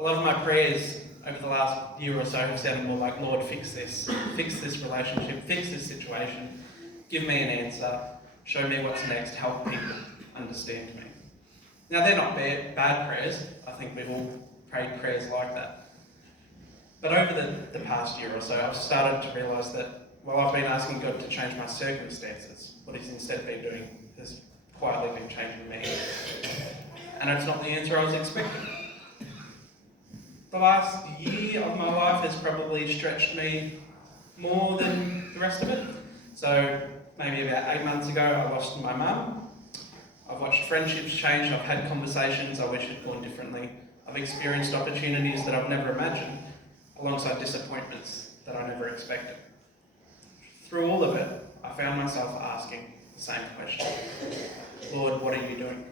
A lot of my prayers over the last year or so have sounded more like, Lord, fix this relationship, fix this situation, give me an answer, show me what's next, help people understand me. Now, they're not bad prayers. I think we've all prayed prayers like that. But over the past year or so, I've started to realise that while I've been asking God to change my circumstances, what He's instead been doing has quietly been changing me. And it's not the answer I was expecting. The last year of my life has probably stretched me more than the rest of it. So maybe about 8 months ago, I lost my mum. I've watched friendships change. I've had conversations I wish had gone differently. I've experienced opportunities that I've never imagined, alongside disappointments that I never expected. Through all of it, I found myself asking the same question. Lord, what are you doing?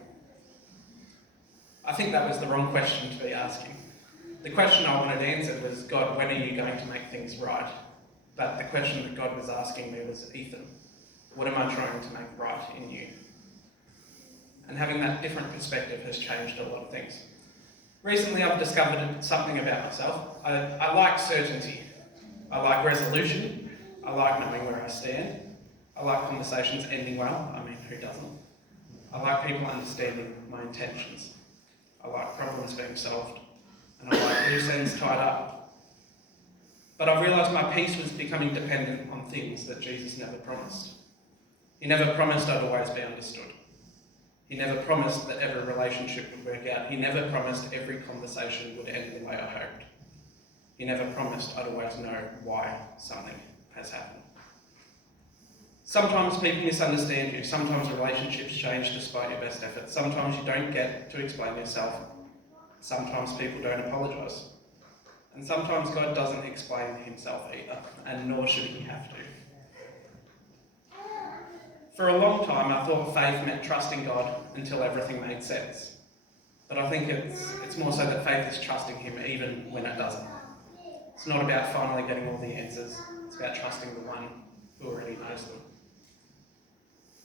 I think that was the wrong question to be asking. The question I wanted answered was, God, when are you going to make things right? But the question that God was asking me was, Ethan, what am I trying to make right in you? And having that different perspective has changed a lot of things. Recently, I've discovered something about myself. I like certainty. I like resolution. I like knowing where I stand. I like conversations ending well. I mean, who doesn't? I like people understanding my intentions. I like problems being solved. And I like loose ends tied up. But I realised my peace was becoming dependent on things that Jesus never promised. He never promised I'd always be understood. He never promised that every relationship would work out. He never promised every conversation would end the way I hoped. He never promised I'd always know why something has happened. Sometimes people misunderstand you. Sometimes relationships change despite your best efforts. Sometimes you don't get to explain yourself. Sometimes people don't apologise. And sometimes God doesn't explain himself either, and nor should he have to. For a long time, I thought faith meant trusting God until everything made sense. But I think it's more so that faith is trusting him even when it doesn't. It's not about finally getting all the answers. It's about trusting the one who already knows them.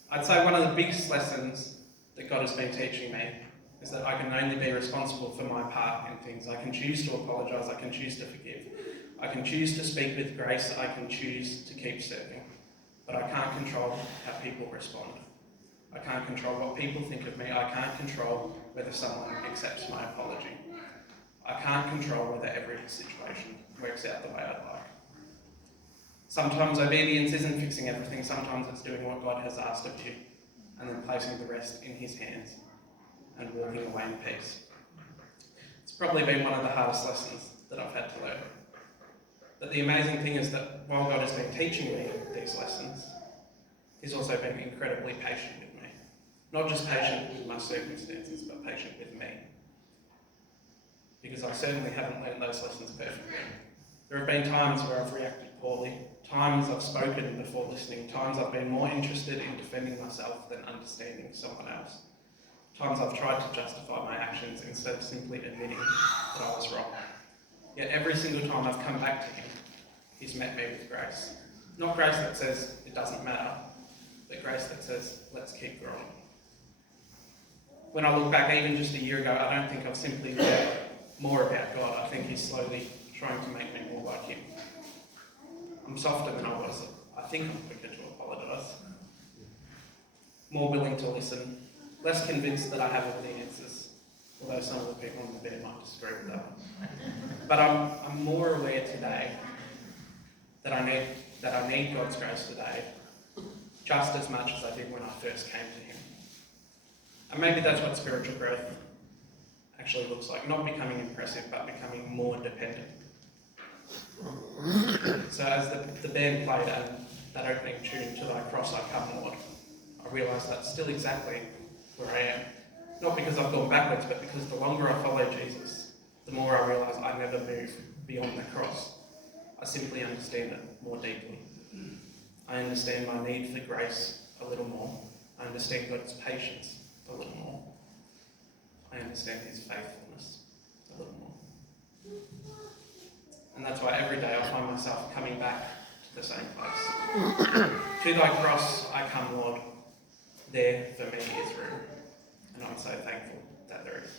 I'd say one of the biggest lessons that God has been teaching me is that I can only be responsible for my part in things. I can choose to apologise, I can choose to forgive, I can choose to speak with grace, I can choose to keep serving. But I can't control how people respond. I can't control what people think of me. I can't control whether someone accepts my apology. I can't control whether every situation works out the way I'd like. Sometimes obedience isn't fixing everything. Sometimes it's doing what God has asked of you and then placing the rest in his hands and walking away in peace. It's probably been one of the hardest lessons that I've had to learn. But the amazing thing is that while God has been teaching me these lessons, he's also been incredibly patient with me. Not just patient with my circumstances, but patient with me. Because I certainly haven't learned those lessons perfectly. There have been times where I've reacted poorly, times I've spoken before listening, times I've been more interested in defending myself than understanding someone else. Times I've tried to justify my actions instead of simply admitting that I was wrong. Yet every single time I've come back to him, he's met me with grace. Not grace that says it doesn't matter, but grace that says let's keep growing. When I look back even just a year ago, I don't think I've simply learned more about God. I think he's slowly trying to make me more like him. I'm softer than I was. I think I'm quicker to apologise. More willing to listen. Less convinced that I have all the answers, although some of the people on the bed might disagree with that. But I'm more aware today that I need God's grace today, just as much as I did when I first came to him. And maybe that's what spiritual growth actually looks like. Not becoming impressive, but becoming more dependent. So as the band played that opening tune, "To Thy Cross I Come, Lord," I realised that's still exactly where I am. Not because I've gone backwards, but because the longer I follow Jesus, the more I realise I never move beyond the cross. I simply understand it more deeply. I understand my need for grace a little more. I understand God's patience a little more. I understand his faithfulness a little more. And that's why every day I find myself coming back to the same place. To thy cross I come, Lord. There for me is room. And I'm so thankful that there is.